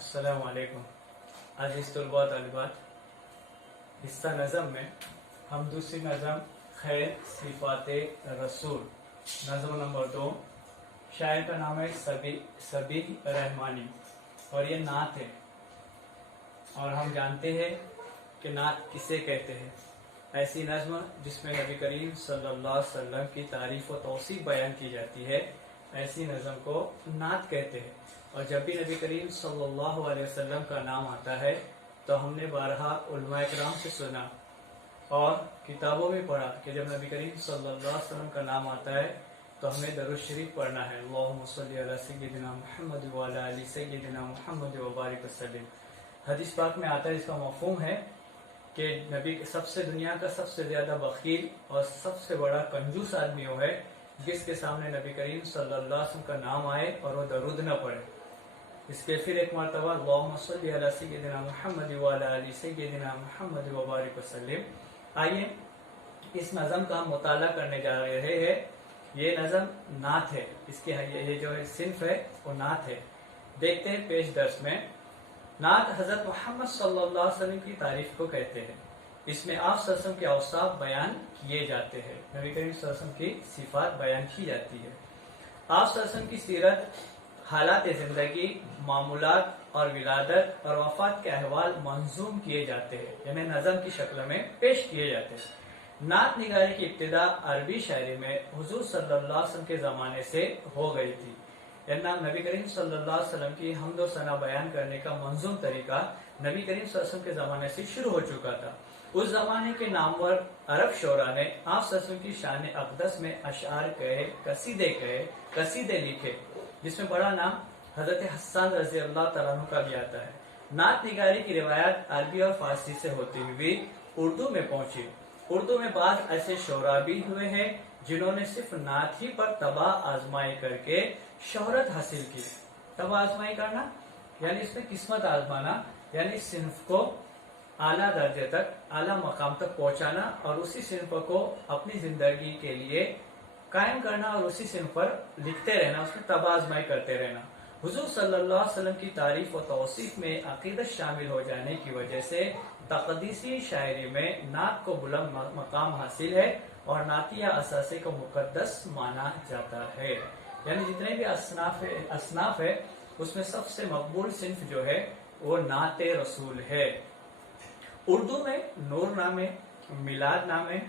अस्सलाम वालेकुम। अज़ीज़ तलबा तालिबात, हिस्सा नज़म में हम दूसरी नज़म खैर सिफ़ाते रसूल नज़म नंबर 2, शायर का नाम है सबीह रहमानी और ये नात है। और हम जानते हैं कि नात किसे कहते हैं। ऐसी नज़म जिसमें नबी करीम सल्लल्लाहु अलैहि वसल्लम की तारीफ़ व तौसीफ़ बयान की जाती है, ऐसी नज़म को नात कहते हैं। और जब भी नबी करीम सल्लल्लाहु अलैहि वसल्लम का नाम आता है तो हमने बारहा उलमा इकराम से सुना और किताबों में पढ़ा कि जब नबी करीम सल्लल्लाहु अलैहि वसल्लम का नाम आता है तो हमें दरूद शरीफ पढ़ना है। अल्लाहुम्मा सल्ली अला सय्यिदिना मुहम्मद व अला आलि सय्यिदिना मुहम्मद व बारिक वसल्लिम। हदीस पाक में आता है, इसका मफ़हूम है कि नबी दुनिया का सबसे ज्यादा बखील और सबसे बड़ा कंजूस आदमी वो है जिसके सामने नबी करीम सल्लल्लाहु अलैहि वसल्लम का नाम आए और वो दरूद न पढ़े। इसके फिर एक मरतबा अल्लाहुम्मा सल्ली अला सय्यिदिना मुहम्मद व अला आलि सय्यिदिना मुहम्मद व बारिक वसल्लिम। आइए इस नज़म का हम मुताला करने जा रहे हैं। ये नज़म नात है, इसकी ये जो सिन्फ है वो नात है। देखते हैं पेश दर्स में। नात हजरत मोहम्मद सल्लल्लाहु अलैहि वसल्लम की तारीफ को कहते हैं। इसमें आप सल्लल्लाहु अलैहि वसल्लम के औसाफ बयान किए जाते हैं, नबी करीम सल्लल्लाहु अलैहि वसल्लम की सिफात बयान की जाती है। आप सल्लल्लाहु अलैहि वसल्लम की सीरत, हालात जिंदगी, मामूलात और विलादत और वफात के अहवाल मंजूम किए जाते हैं, यानी नज़म की शक्ल में पेश किए जाते हैं। नात निगारी की इब्तिदा अरबी शायरी में हुजूर सल्लल्लाहु अलैहि वसल्लम के ज़माने से हो गई थी। नबी करीम सल्लल्लाहु अलैहि वसल्लम की हम्द व सना बयान करने का मंजूम तरीका नबी करीम सल्लल्लाहु अलैहि वसल्लम के ज़माने से शुरू हो चुका था। उस ज़माने के नामवर अरब शोरा ने आप सल्लल्लाहु अलैहि वसल्लम की शान अक़दस में अशआर कहे, कसीदे लिखे, जिसमें बड़ा नाम हजरत हसन रज़ी अल्लाह तआला अन्हु का भी आता है। नात निगारी की रिवायत अरबी और फारसी से होती हुई उर्दू में पहुंची। उर्दू में बाद ऐसे शोरा भी हुए हैं जिन्होंने सिर्फ नात ही पर तबाह आजमाई करके शोहरत हासिल की। तबाह आजमाई करना यानी इसमें किस्मत आजमाना, यानी सिन्फ को आला दर्जे तक, आला मकाम तक पहुंचाना और उसी सिन्फ को अपनी जिंदगी के लिए कायम करना और उसी सिन्फ पर लिखते रहना, उसमें तबाह आजमाई करते रहना। हुजूर सल्लल्लाहु अलैहि वसल्लम की तारीफ और तौसीफ में अकीदत शामिल हो जाने की वजह से तक़दीसी शायरी में नात को बुलंद मकाम हासिल है और नातिया असासे को मुक़द्दस माना जाता है। यानी जितने भी असनाफ है उसमें सबसे मकबूल सिन्फ जो है वो नात रसूल है। उर्दू में नूर नामे, मिलाद नामे,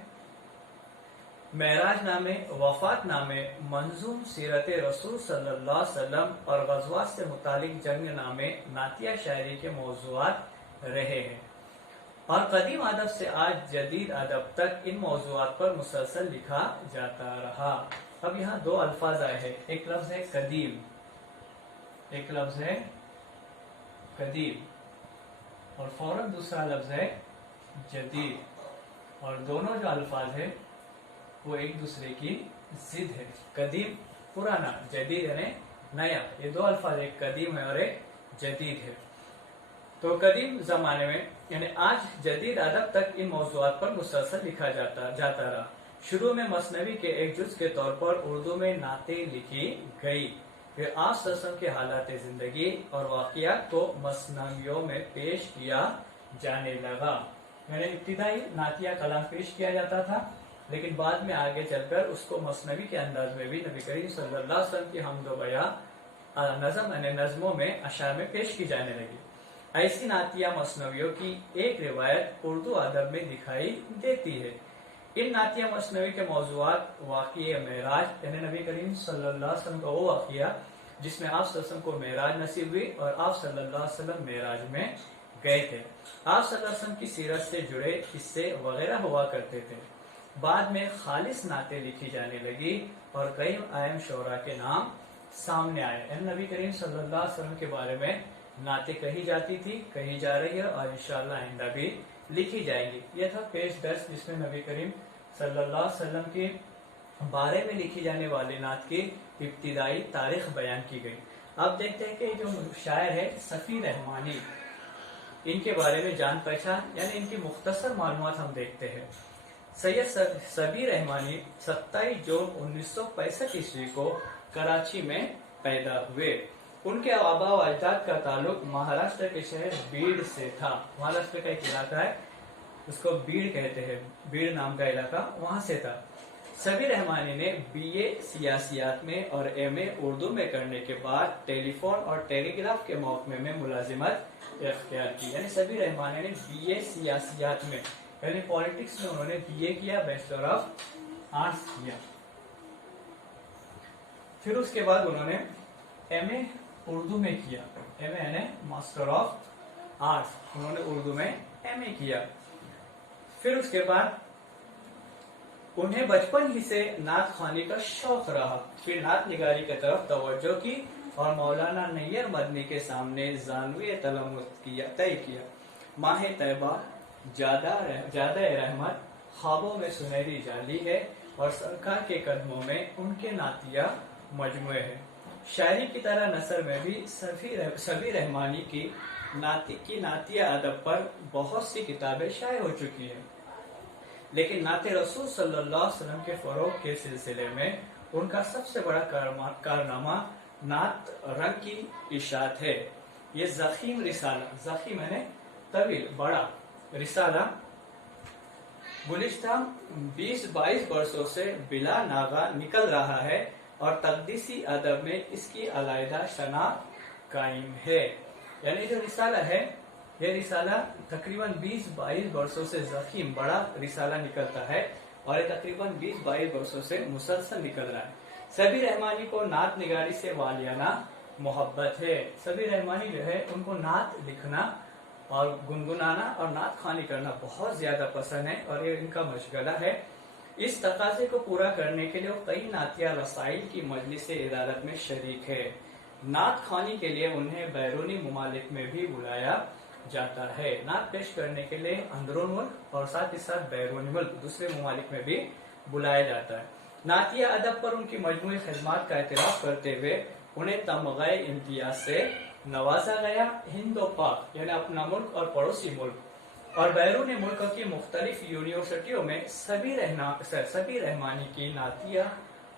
मेराज नामे, वफात नामे, मंजूम सीरत रसूल सल्लल्लाहु अलैहि वसल्लम और गज़वात से मुतालिक जंग नामे नातिया शायरी के मौज़ूआत रहे हैं और कदीम अदब से आज जदीद अदब तक इन मौज़ूआत पर मुसलसल लिखा जाता रहा। अब यहाँ दो अल्फाज आए हैं, एक लफ्ज है कदीम, एक लफ्ज है कदीम और फौरन दूसरा लफ्ज है जदीद, और दोनों जो अल्फाज है वो एक दूसरे की जिद है। कदीम पुराना, जदीद यानी नया, ये दो अल्फाज, एक कदीम है और एक जदीद है। तो कदीम जमाने में यानी आज जदीद अदब तक इन मौज़ूआत पर मुसलसल लिखा जाता रहा। शुरू में मसनवी के एक जुज़ के तौर पर उर्दू में नातें लिखी गई, फिर आप सल्लल्लाहु के हालात जिंदगी और वाक़ियात को मसनवियों में पेश किया जाने लगा। यानी इब्तिदाई नातिया कलाम पेश किया जाता था, लेकिन बाद में आगे चलकर उसको मसनवी के अंदाज में भी नबी करीम सल्लल्लाहु अलैहि वसल्लम की हम्द व बयान नज़मों में अशार में पेश की जाने लगी। ऐसी नातिया मसनवियों की एक रिवायत उर्दू अदब में दिखाई देती है। इन नातिया मसनवी के मौज़ूआत वाक़िया मेराज, यानी नबी करीम सल्लल्लाहु अलैहि वसल्लम का वो वाक़िया जिसमें आप सल्लल्लाहु अलैहि वसल्लम को मेराज नसीब हुई और आप सल्लल्लाहु अलैहि वसल्लम मेराज में गए थे। आप सल्लल्लाहु अलैहि वसल्लम की सीरत से जुड़े किस्से वगैरह हुआ करते थे। बाद में खालिस नाते लिखी जाने लगी और कई अहम शोरा के नाम सामने आए। नबी करीम सल्लल्लाहु अलैहि वसल्लम के बारे में नाते कही जाती थी, कही जा रही है और इंशाअल्लाह आइंदा भी लिखी जाएंगी। यह था पेश दर्स जिसमें नबी करीम सल्लल्लाहु अलैहि वसल्लम के बारे में लिखी जाने वाली नात की इब्तिदाई तारीख बयान की गई। अब देखते हैं कि जो शायर है सफ़ी रहमानी, इनके बारे में जान पहचान यानी इनकी मुख्तसर मालूमात हम देखते हैं। सैयद सबीह रहमानी 27 जून 1965 ईस्वी को कराची में पैदा हुए। ان کے آبا و اجداد کا تعلق مہاراشٹر کے شہر بیڑ سے تھا. مہاراشٹر کا ایک علاقہ ہے اس کو بیڑ کہتے ہیں, بیڑ نام کا علاقہ, وہاں سے تھا. سبیر رحمانی نے بی اے سیاسیات میں اور ایم اے اردو میں کرنے کے بعد ٹیلی فون اور ٹیلی گراف کے محکمے میں ملازمت اختیار کی. یعنی سبیر رحمانی نے بی اے سیاسیات میں یعنی پالیٹکس میں انہوں نے بی اے کیا, بیچلر آف آرٹس کیا. پھر اس کے بعد انہوں نے ایم اے اردو میں کیا, ایم اے یعنی ماسٹر آف آرٹس, انہوں نے اردو میں ایم اے کیا. پھر اس کے بعد انہیں بچپن ہی سے نعت خوانی کا شوق رہا. پھر نعت نگاری کی طرف توجہ کی اور مولانا نیر مدنی کے سامنے ثانوی تلمذ طے کیا. ماہ طیبہ, جادہ رحمت, خوابوں میں سنہری جالی ہے اور سرکار کے قدموں میں ان کے نعتیہ مجموعے ہیں. شاعری کی طرح نثر میں بھی سبیر رحمانی کی نعتیہ ادب پر بہت سی کتابیں شائع ہو چکی ہیں, لیکن نعت رسول صلی اللہ علیہ وسلم کے فروغ کے سلسلے میں ان کا سب سے بڑا کارنامہ نعت رنگ کی اشاعت ہے. یہ ضخیم رسالہ, ضخیم یعنی طویل, بڑا رسالہ گزشتہ 20-22 برسوں سے بلا ناغہ نکل رہا ہے اور تقدیسی ادب میں اس کی علیحدہ شناخت قائم ہے. یعنی جو رسالہ ہے, یہ رسالہ تقریباً 20-22 برسوں سے ضخیم بڑا رسالہ نکلتا ہے اور یہ تقریباً 20-22 برسوں سے مسلسل نکل رہا ہے. سبیر رحمانی کو نعت نگاری سے والیانہ محبت ہے. سبیر رحمانی جو ہے ان کو نعت لکھنا اور گنگنانا اور نعت خوانی کرنا بہت زیادہ پسند ہے اور یہ ان کا مشغلہ ہے. اس تقاضے کو پورا کرنے کے لیے وہ کئی نعتیہ رسائل کی مجلس عدالت میں شریک ہے. نعت خوانی کے لیے انہیں بیرونی ممالک میں بھی بلایا جاتا ہے. نعت پیش کرنے کے لیے اندرون ملک اور ساتھ ہی ساتھ بیرونی ملک دوسرے ممالک میں بھی بلایا جاتا ہے. نعتیہ ادب پر ان کی مجموعی خدمات کا اعتراف کرتے ہوئے انہیں تمغہ امتیاز سے نوازا گیا. ہند و پاک یعنی اپنا ملک اور پڑوسی ملک اور بیرون ملک کی مختلف یونیورسٹیوں میں سبیر رحمانی کی نعتیہ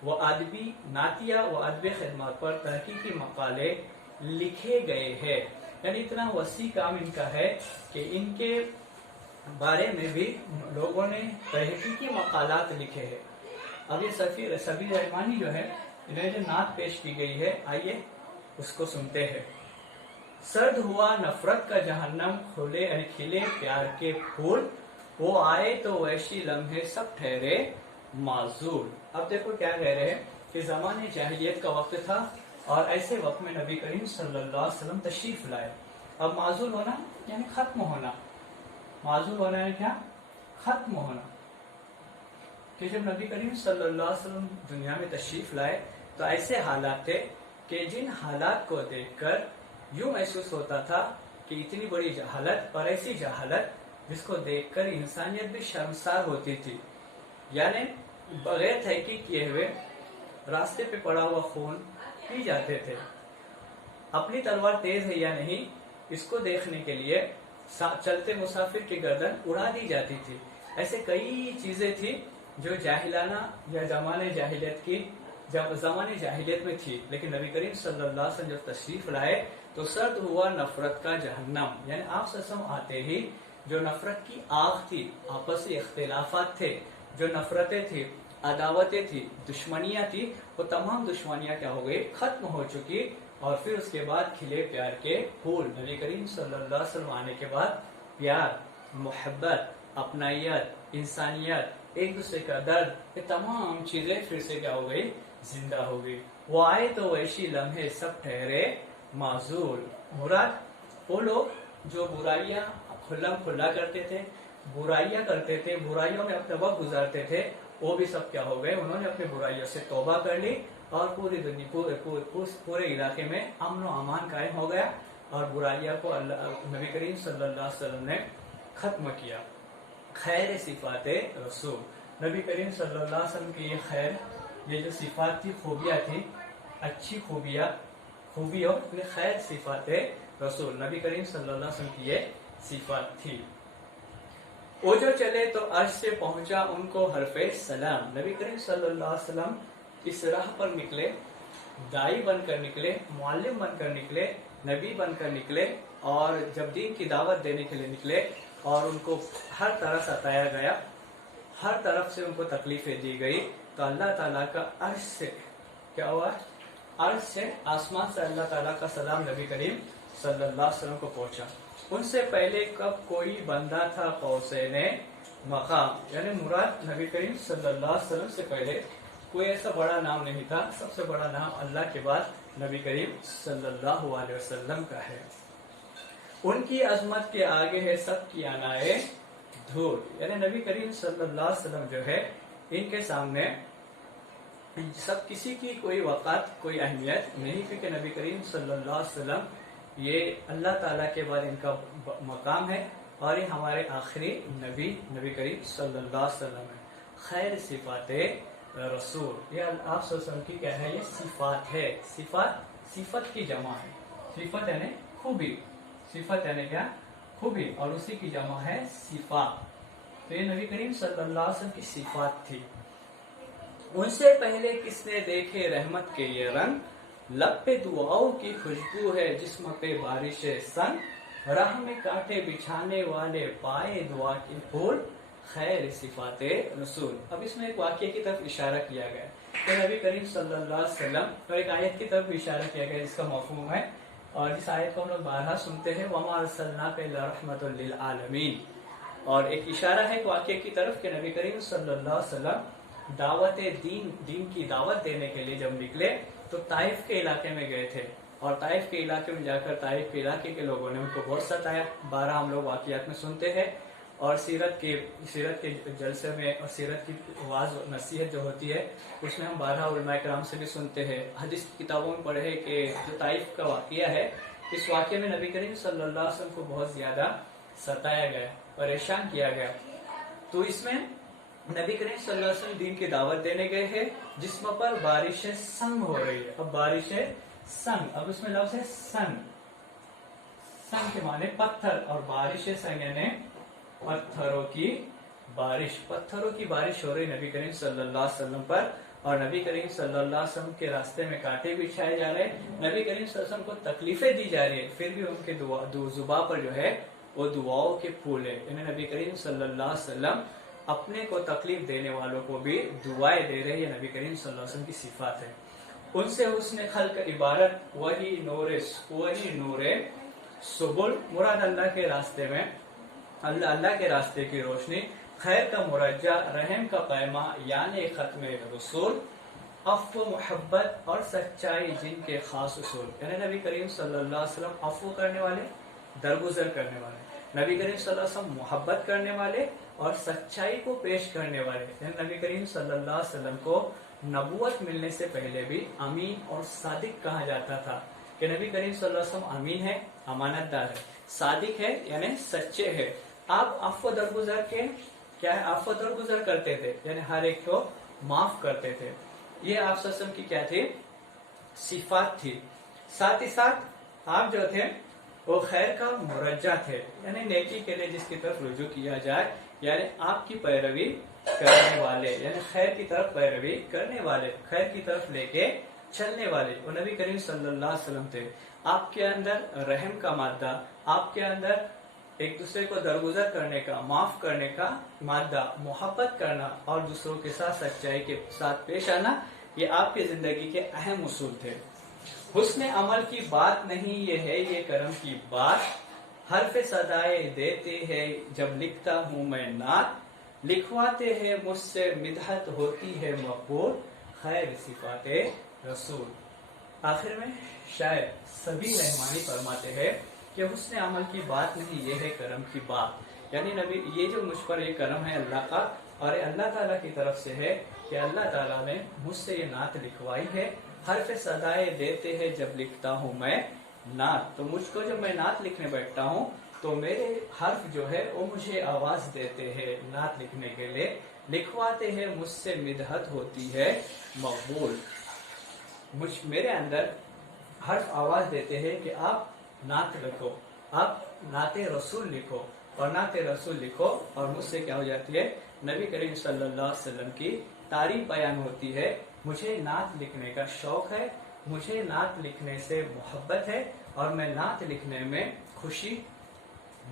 و ادبی خدمات پر تحقیقی مقالے لکھے گئے ہیں. یعنی اتنا وسیع کام ان کا ہے کہ ان کے بارے میں بھی لوگوں نے تحقیقی مقالات لکھے ہیں. اب یہ سبیر رحمانی جو ہے, انہیں جو نعت پیش کی گئی ہے, آئیے اس کو سنتے ہیں. سرد ہوا نفرت کا جہنم, کھلے پیار کے پھول, وہ آئے تو وحشی لمحے سب ٹھہرے معذول. اب دیکھو کیا کہہ رہے ہیں کہ زمانے جاہلیت کا وقت تھا اور ایسے وقت میں نبی کریم صلی اللہ علیہ وسلم تشریف لائے. اب معذول ہونا یعنی ختم ہونا, معذول ہونا یعنی کیا, ختم ہونا. کہ جب نبی کریم صلی اللہ علیہ وسلم دنیا میں تشریف لائے تو ایسے حالات تھے کہ جن حالات کو دیکھ کر یوں محسوس ہوتا تھا کہ اتنی بڑی جہالت اور ایسی جہالت جس کو دیکھ کر انسانیت بھی شرمسار ہوتی تھی. یعنی بغیر تحقیق کیے ہوئے راستے پہ پڑا ہوا خون پی جاتے تھے. اپنی تلوار تیز ہے یا نہیں اس کو دیکھنے کے لیے چلتے مسافر کی گردن اڑا دی جاتی تھی. ایسے کئی چیزیں تھی جو جاہلانہ یا زمانے جاہلیت میں تھی, لیکن نبی کریم صلی اللہ علیہ وسلم جب تشریف لائے تو سرد ہوا نفرت کا جہنم. یعنی آپ سسم آتے ہی جو نفرت کی آگ تھی, آپسی اختلافات تھے, جو نفرتیں تھی, عداوتیں تھی, دشمنیاں تھی, وہ تمام دشمنیاں کیا ہو گئی, ختم ہو چکی. اور پھر اس کے بعد کھلے پیار کے پھول. نبی کریم صلی اللہ علیہ وسلم آنے کے بعد پیار, محبت, اپنائیت, انسانیت, ایک دوسرے کا درد, یہ تمام چیزیں پھر سے کیا ہو گئی, زندہ ہو گئی. وہ آئے تو وحشی لمحے سب ٹھہرے معذول. مراد وہ لوگ جو برائیاں کھلا کرتے تھے, برائیاں کرتے تھے, برائیوں میں اپنا وقت گزارتے تھے, وہ بھی سب کیا ہو گئے, انہوں نے اپنی برائیوں سے توبہ کر لی اور پوری دنیا پورے علاقے میں امن و امان قائم ہو گیا اور برائیاں کو نبی کریم صلی اللہ علیہ وسلم نے ختم کیا. خیر صفات رسول, نبی کریم صلی اللہ علیہ وسلم کی یہ خیر, یہ جو صفات تھی, خوبیاں تھی, اچھی خوبیوں خیر صفات رسول, نبی کریم صلی اللہ علیہ وسلم کی یہ صفات تھی. وہ جو چلے تو عرش سے پہنچا ان کو حرف سلام. نبی کریم صلی اللہ علیہ وسلم اس راہ پر نکلے दाई बनकर निकले, मुअल्लिम बनकर निकले, नबी बनकर निकले, और जब दीन की दावत देने के लिए निकले और उनको हर तरह सताया गया, हर तरफ से उनको तकलीफें दी गई, तो अल्लाह ताला का अर्श से क्या हुआ, अर्श से, आसमान से अल्लाह ताला का सलाम नबी करीम सल्लल्लाहु अलैहि वसल्लम को पहुंचा। उनसे पहले कब कोई बंदा था कौसैने मकाम, यानी मुराद नबी करीम सल्लल्लाहु अलैहि वसल्लम से पहले कोई ऐसा बड़ा नाम नहीं था। सबसे बड़ा नाम अल्लाह के बाद नबी करीम सल्लल्लाहु अलैहि वसल्लम का है। उनकी अजमत के आगे है सब की अनाए धूल, यानी नबी करीम सल्लल्लाहु अलैहि वसल्लम जो है, इनके सामने सब किसी की कोई वक़ात, कोई अहमियत नहीं, क्योंकि नबी करीम सल्लल्लाहु अलैहि वसल्लम ये अल्लाह ताला के बाद इनका मकाम है और ये हमारे आखिरी नबी करीम सल्लल्लाहु अलैहि वसल्लम है। खैर सिफाते रसूल, ये आप वसल्लम की क्या है, ये सिफात है। सिफत की जमा है। सिफत यानी खूबी, सिफत यानी क्या, खूबी, और उसी की जमा है सिफा। तो ये नबी करीम सल्लल्लाहु अलैहि वसल्लम की सिफात थी। उनसे पहले किसने देखे रहमत के ये रंग, लब पे दुआओं की खुशबू है, जिस्म पे बारिश सन, राह में कांटे बिछाने वाले पाए दुआ की फूल, खैर सिफाते रसूल। अब इसमें एक वाक्य की तरफ इशारा किया गया कि नबी करीम सल्लल्लाहु अलैहि वसल्लम, और एक आयत की तरफ इशारा किया गया जिसका मफहूम है, और जिस आयत को हम लोग बारहा सुनते हैं, वमा अरसलनाका इल्ला रहमतुल लिल आलमीन। और एक इशारा है वाक्य की तरफ कि नबी करीम सल्लल्लाहु अलैहि वसल्लम दावत दीन की दावत देने के लिए जब निकले तो ताइफ के इलाके में गए थे, और ताइफ के इलाके में जाकर ताइफ के इलाके के लोगों ने उनको बहुत सताया। 12 हम लोग वाक़ियात में सुनते हैं, और सीरत के जलसे में और सीरत की वाज नसीहत जो होती है उसमें हम 12 उलमाए किराम से भी सुनते हैं। हदीस की किताबों में पढ़े हैं कि जो ताइफ का वाक़िया है, इस वाक़े में नबी करीम सल्लल्लाहु अलैहि वसल्लम को बहुत ज्यादा सताया गया, परेशान किया गया। तो इसमें नबी करीम सल्लल्लाहु अलैहि वसल्लम दीन की दावत देने गए हैं, जिस्म पर बारिश संग हो रही है। अब बारिश संग, अब इसमें लफ्ज़ है संग, संग के माने पत्थर, और बारिश संग यानी पत्थरों की बारिश। पत्थरों की बारिश हो रही नबी करीम सल्लल्लाहु अलैहि वसल्लम पर, और नबी करीम सल्लल्लाहु अलैहि वसल्लम के रास्ते में कांटे बिछाए जा रहे, नबी करीम सल्लल्लाहु अलैहि वसल्लम को तकलीफें दी जा रही है, फिर भी उनके जुबा पर जो है वो दुआओं के फूल है। यानी नबी करीम सल्लल्लाहु अलैहि वसल्लम अपने को तकलीफ देने वालों को भी दुआएं दे रहे हैं, नबी करीम सल्लल्लाहु अलैहि वसल्लम की सिफात है। उनसे उसने खल्क इबारत, वही नूरे सुबुल, मुराद अल्लाह के रास्ते में, अल्लाह के रास्ते की रोशनी, खैर का मुरज्जा, रहम का पैमा, यानी खत्म रसूल, अफ़्व मोहब्बत और सच्चाई जिनके खास उसूल। यानी नबी करीम सल्लल्लाहु अलैहि वसल्लम अफ़्व करने वाले, दरगुजर करने वाले, नबी करीम सल्लल्लाहु अलैहि वसल्लम मोहब्बत करने वाले और सच्चाई को पेश करने वाले। यानी नबी करीम सल्लल्लाहु अलैहि वसल्लम को नबूवत मिलने से पहले भी अमीन और सादिक कहा जाता था, कि नबी करीम सल्लल्लाहु अलैहि वसल्लम अमीन है, अमानतदार है, सादिक है यानी सच्चे है। आप अफ़्व दरगुजर के क्या है, अफ़्व दरगुजर करते थे, यानी हर एक को माफ करते थे। ये आप सल्लल्लाहु अलैहि वसल्लम की क्या थी, सिफात थी। साथ ही साथ आप जो थे वो खैर का मुरज्जा थे, यानी नेकी के लिए जिसकी तरफ रुजू किया जाए, यानी आपकी पैरवी करने वाले, यानी खैर की तरफ पैरवी करने वाले, खैर की तरफ लेके चलने वाले, वो नबी करीम सल्लल्लाहु अलैहि वसल्लम थे। आपके अंदर रहम का मादा, आपके अंदर एक दूसरे को दरगुजर करने का, माफ करने का मादा, मोहब्बत करना और दूसरों के साथ सच्चाई के साथ पेश आना, ये आपकी जिंदगी के अहम उसूल थे। हुस्न अमल की बात नहीं ये है ये करम की बात, हर्फ सदाए देते हैं जब लिखता हूँ मैं नात, लिखवाते हैं मुझसे मिदहत होती है मकबूल, खैर सिफाते रसूल। आखिर में शायद सभी रहमानी फरमाते हैं कि हुस्न अमल की बात नहीं ये है करम की बात, यानी नबी ये जो मुझ पर ये करम है अल्लाह का, और अल्लाह ताला की तरफ से है कि अल्लाह ताला ने मुझसे ये नात लिखवाई है। हर्फ सदाए देते हैं जब लिखता हूँ मैं नात, तो मुझको जब मैं नात लिखने बैठता हूँ तो मेरे हर्फ जो है वो मुझे आवाज देते हैं नात लिखने के लिए, लिखवाते हैं मुझसे मिदहत होती है मकबूल। मेरे अंदर हर्फ आवाज देते हैं कि आप नात लिखो, आप नाते रसूल लिखो, और नाते रसूल लिखो, और मुझसे क्या हो जाती है, नबी करीम सल्लल्लाहु अलैहि वसल्लम की तारीफ बयान होती है। मुझे नात लिखने का शौक है مجھے نعت لکھنے سے محبت ہے اور میں نعت لکھنے میں خوشی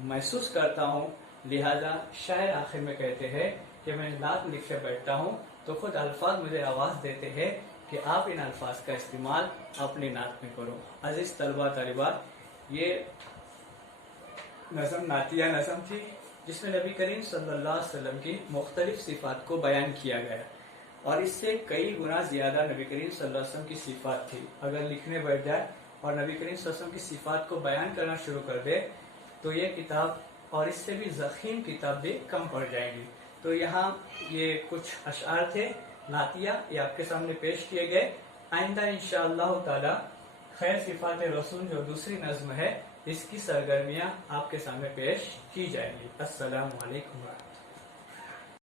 محسوس کرتا ہوں، لہذا شاعر آخر میں کہتے ہیں کہ میں نعت لکھ کے بیٹھتا ہوں تو خود الفاظ مجھے آواز دیتے ہیں کہ آپ ان الفاظ کا استعمال اپنی نعت میں کرو۔ عزیز طلبہ طالبات، یہ نظم نعتیہ نظم تھی جس میں نبی کریم صلی اللہ علیہ وسلم کی مختلف صفات کو بیان کیا گیا، اور اس سے کئی گنا زیادہ نبی کریم صلی اللہ علیہ وسلم کی صفات تھی۔ اگر لکھنے بیٹھ جائے اور نبی کریم صلی اللہ علیہ وسلم کی صفات کو بیان کرنا شروع کر دے تو یہ کتاب اور اس سے بھی ضخیم کتاب بھی کم پڑ جائے گی۔ تو یہاں یہ کچھ اشعار تھے نعتیہ، یہ آپ کے سامنے پیش کیے گئے۔ آئندہ انشاءاللہ تعالی خیر صفات رسول جو دوسری نظم ہے، اس کی سرگرمیاں آپ کے سامنے پیش کی جائیں گی۔ السلام علیکم۔